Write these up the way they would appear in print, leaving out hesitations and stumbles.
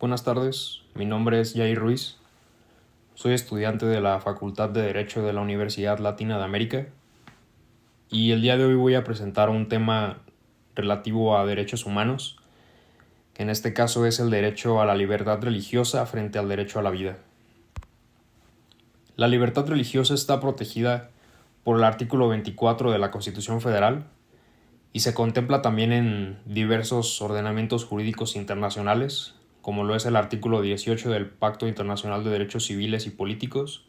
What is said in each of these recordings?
Buenas tardes, mi nombre es Jair Ruiz, soy estudiante de la Facultad de Derecho de la Universidad Latina de América y el día de hoy voy a presentar un tema relativo a derechos humanos, que en este caso es el derecho a la libertad religiosa frente al derecho a la vida. La libertad religiosa está protegida por el artículo 24 de la Constitución Federal y se contempla también en diversos ordenamientos jurídicos internacionales, como lo es el artículo 18 del Pacto Internacional de Derechos Civiles y Políticos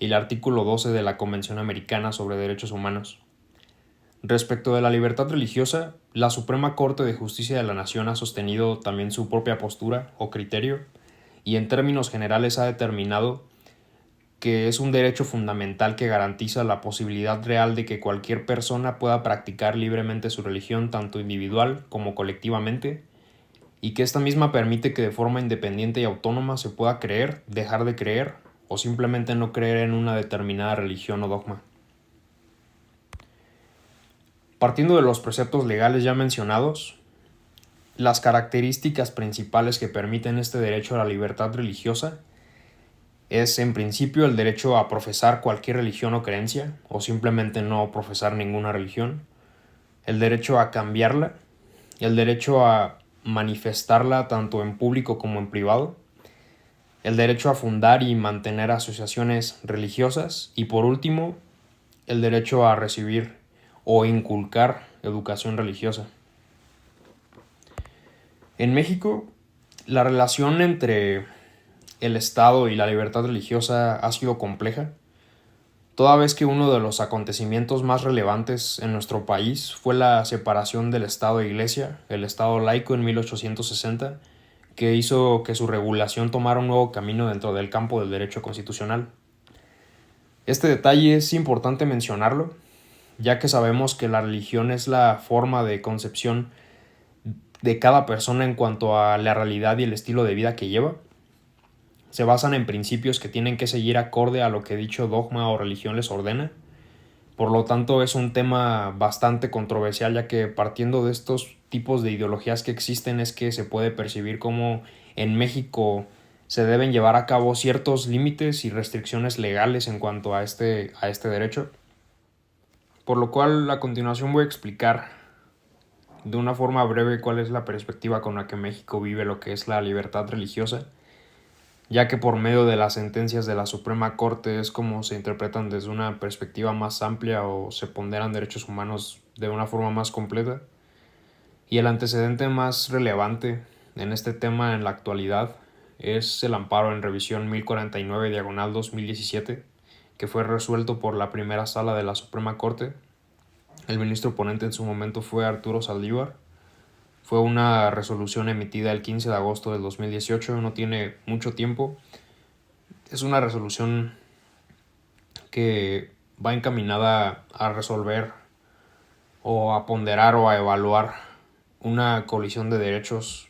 y el artículo 12 de la Convención Americana sobre Derechos Humanos. Respecto de la libertad religiosa, la Suprema Corte de Justicia de la Nación ha sostenido también su propia postura o criterio y en términos generales ha determinado que es un derecho fundamental que garantiza la posibilidad real de que cualquier persona pueda practicar libremente su religión tanto individual como colectivamente, y que esta misma permite que de forma independiente y autónoma se pueda creer, dejar de creer o simplemente no creer en una determinada religión o dogma. Partiendo de los preceptos legales ya mencionados, las características principales que permiten este derecho a la libertad religiosa es en principio el derecho a profesar cualquier religión o creencia, o simplemente no profesar ninguna religión, el derecho a cambiarla, el derecho a manifestarla tanto en público como en privado, el derecho a fundar y mantener asociaciones religiosas y por último, el derecho a recibir o inculcar educación religiosa. En México, la relación entre el Estado y la libertad religiosa ha sido compleja, toda vez que uno de los acontecimientos más relevantes en nuestro país fue la separación del Estado e Iglesia, el Estado laico en 1860, que hizo que su regulación tomara un nuevo camino dentro del campo del derecho constitucional. Este detalle es importante mencionarlo, ya que sabemos que la religión es la forma de concepción de cada persona en cuanto a la realidad y el estilo de vida que lleva. Se basan en principios que tienen que seguir acorde a lo que dicho dogma o religión les ordena. Por lo tanto, es un tema bastante controversial, ya que partiendo de estos tipos de ideologías que existen es que se puede percibir como en México se deben llevar a cabo ciertos límites y restricciones legales en cuanto a este derecho. Por lo cual, a continuación voy a explicar de una forma breve cuál es la perspectiva con la que México vive lo que es la libertad religiosa, ya que por medio de las sentencias de la Suprema Corte es como se interpretan desde una perspectiva más amplia o se ponderan derechos humanos de una forma más completa. Y el antecedente más relevante en este tema en la actualidad es el amparo en revisión 1049/2017, que fue resuelto por la primera sala de la Suprema Corte. El ministro ponente en su momento fue Arturo Saldívar. Fue una resolución emitida el 15 de agosto del 2018, no tiene mucho tiempo. Es una resolución que va encaminada a resolver o a ponderar o a evaluar una colisión de derechos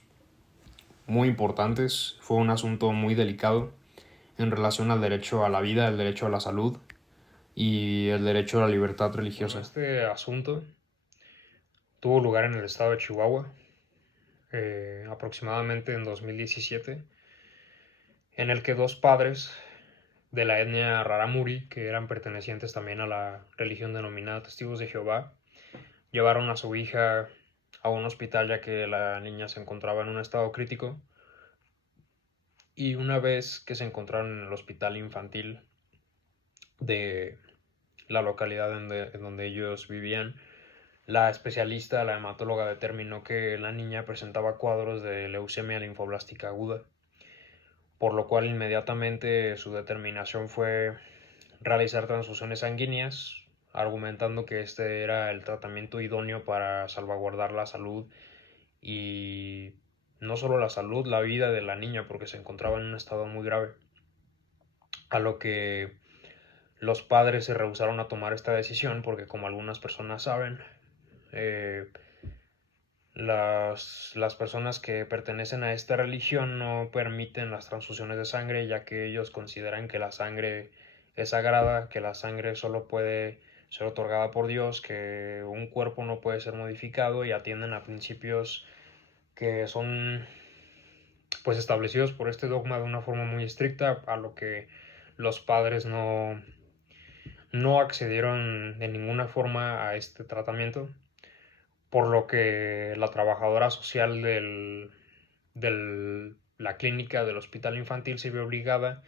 muy importantes. Fue un asunto muy delicado en relación al derecho a la vida, el derecho a la salud y el derecho a la libertad religiosa. Este asunto tuvo lugar en el estado de Chihuahua, aproximadamente en 2017, en el que dos padres de la etnia Rarámuri, que eran pertenecientes también a la religión denominada Testigos de Jehová, llevaron a su hija a un hospital ya que la niña se encontraba en un estado crítico. Y una vez que se encontraron en el hospital infantil de la localidad en donde ellos vivían, la especialista, la hematóloga, determinó que la niña presentaba cuadros de leucemia linfoblástica aguda, por lo cual inmediatamente su determinación fue realizar transfusiones sanguíneas, argumentando que este era el tratamiento idóneo para salvaguardar la salud y no solo la salud, la vida de la niña, porque se encontraba en un estado muy grave. A lo que los padres se rehusaron a tomar esta decisión porque, como algunas personas saben, eh, las personas que pertenecen a esta religión no permiten las transfusiones de sangre, ya que ellos consideran que la sangre es sagrada, que la sangre solo puede ser otorgada por Dios, que un cuerpo no puede ser modificado y atienden a principios que son pues establecidos por este dogma de una forma muy estricta, a lo que los padres no accedieron de ninguna forma a este tratamiento, por lo que la trabajadora social de la clínica del hospital infantil se vio obligada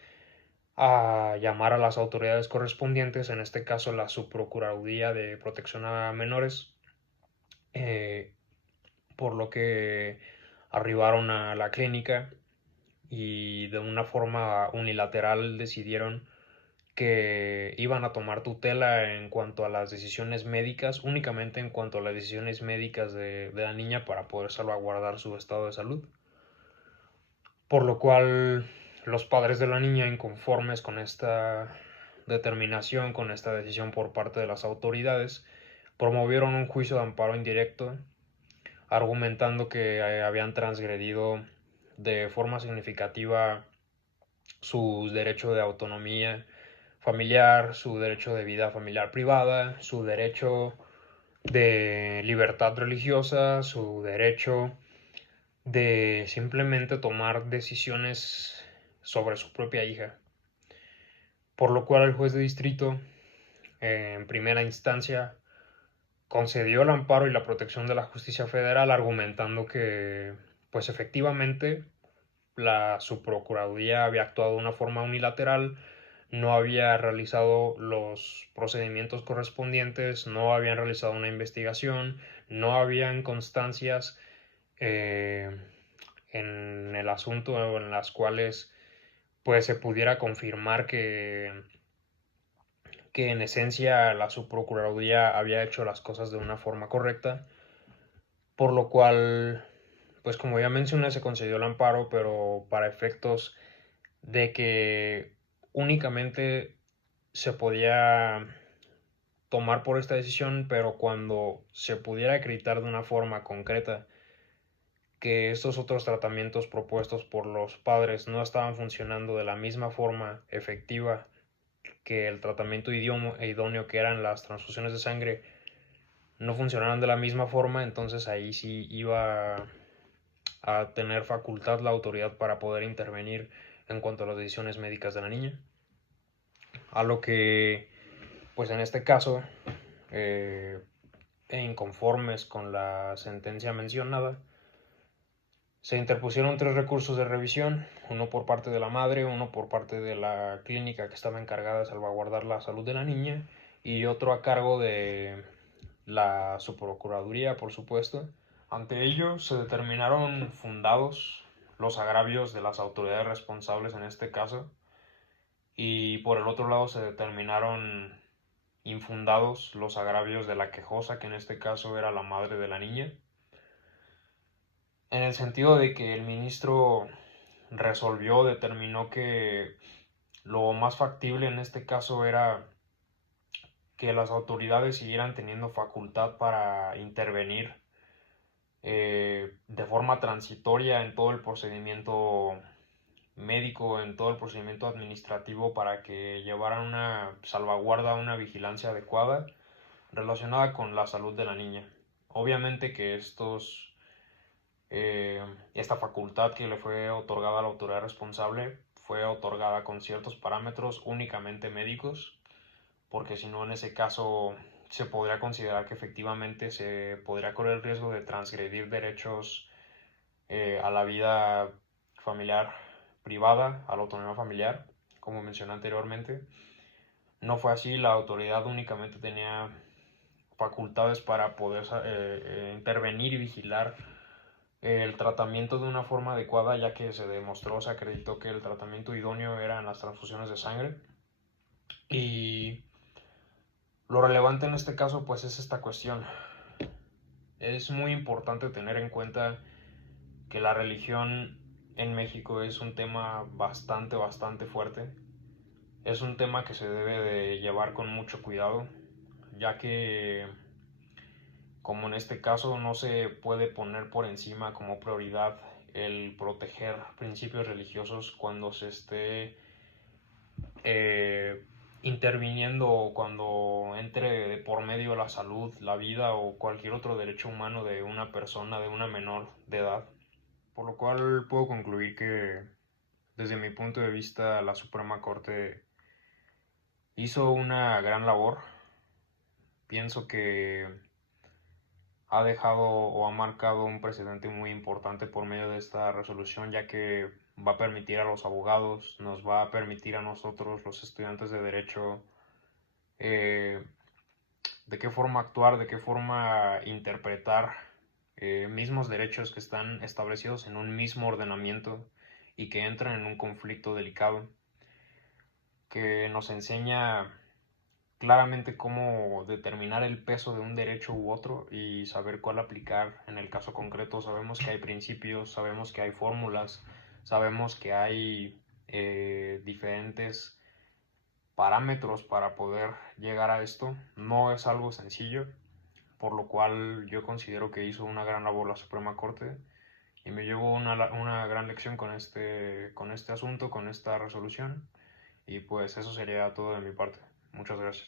a llamar a las autoridades correspondientes, en este caso la Subprocuraduría de Protección a Menores, eh, por lo que arribaron a la clínica y de una forma unilateral decidieron que iban a tomar tutela en cuanto a las decisiones médicas, únicamente en cuanto a las decisiones médicas de la niña para poder salvaguardar su estado de salud. Por lo cual los padres de la niña, inconformes con esta determinación, con esta decisión por parte de las autoridades, promovieron un juicio de amparo indirecto, argumentando que habían transgredido de forma significativa su derecho de autonomía familiar, su derecho de vida familiar privada, su derecho de libertad religiosa, su derecho de simplemente tomar decisiones sobre su propia hija. Por lo cual el juez de distrito, en primera instancia, concedió el amparo y la protección de la justicia federal, argumentando que, pues efectivamente, la subprocuraduría había actuado de una forma unilateral, no había realizado los procedimientos correspondientes, no habían realizado una investigación, no habían constancias en el asunto en las cuales pues se pudiera confirmar que en esencia la subprocuraduría había hecho las cosas de una forma correcta, por lo cual, pues como ya mencioné, se concedió el amparo, pero para efectos de que únicamente se podía tomar por esta decisión, pero cuando se pudiera acreditar de una forma concreta que estos otros tratamientos propuestos por los padres no estaban funcionando de la misma forma efectiva que el tratamiento idóneo que eran las transfusiones de sangre, no funcionaron de la misma forma, entonces ahí sí iba a tener facultad la autoridad para poder intervenir en cuanto a las decisiones médicas de la niña. A lo que, pues en este caso, inconformes con la sentencia mencionada, se interpusieron 3 recursos de revisión, uno por parte de la madre, uno por parte de la clínica que estaba encargada de salvaguardar la salud de la niña y otro a cargo de la subprocuraduría, por supuesto. Ante ello se determinaron fundados los agravios de las autoridades responsables en este caso y por el otro lado se determinaron infundados los agravios de la quejosa, que en este caso era la madre de la niña, en el sentido de que el ministro determinó que lo más factible en este caso era que las autoridades siguieran teniendo facultad para intervenir de forma transitoria en todo el procedimiento médico, en todo el procedimiento administrativo, para que llevaran una salvaguarda, una vigilancia adecuada relacionada con la salud de la niña. Obviamente que esta facultad que le fue otorgada a la autoridad responsable fue otorgada con ciertos parámetros únicamente médicos, porque si no, en ese caso se podría considerar que efectivamente se podría correr el riesgo de transgredir derechos a la vida familiar privada, a la autonomía familiar, como mencioné anteriormente. No fue así, la autoridad únicamente tenía facultades para poder intervenir y vigilar el tratamiento de una forma adecuada, ya que se demostró, se acreditó que el tratamiento idóneo eran las transfusiones de sangre. Y lo relevante en este caso pues es esta cuestión. Es muy importante tener en cuenta que la religión en México es un tema bastante fuerte. Es un tema que se debe de llevar con mucho cuidado, ya que, como en este caso, no se puede poner por encima como prioridad el proteger principios religiosos cuando se esté interviniendo o cuando entre de por medio la salud, la vida o cualquier otro derecho humano de una persona, de una menor de edad. por lo cual puedo concluir que desde mi punto de vista la Suprema Corte hizo una gran labor. Pienso que ha dejado o ha marcado un precedente muy importante por medio de esta resolución, ya que va a permitir a los abogados, nos va a permitir a nosotros, los estudiantes de derecho, eh, de qué forma actuar, de qué forma interpretar mismos derechos que están establecidos en un mismo ordenamiento y que entran en un conflicto delicado, que nos enseña claramente cómo determinar el peso de un derecho u otro y saber cuál aplicar en el caso concreto. Sabemos que hay principios, sabemos que hay fórmulas, sabemos que hay diferentes parámetros para poder llegar a esto. No es algo sencillo, por lo cual yo considero que hizo una gran labor la Suprema Corte y me llevo una gran lección con este asunto, con esta resolución, y pues eso sería todo de mi parte. Muchas gracias.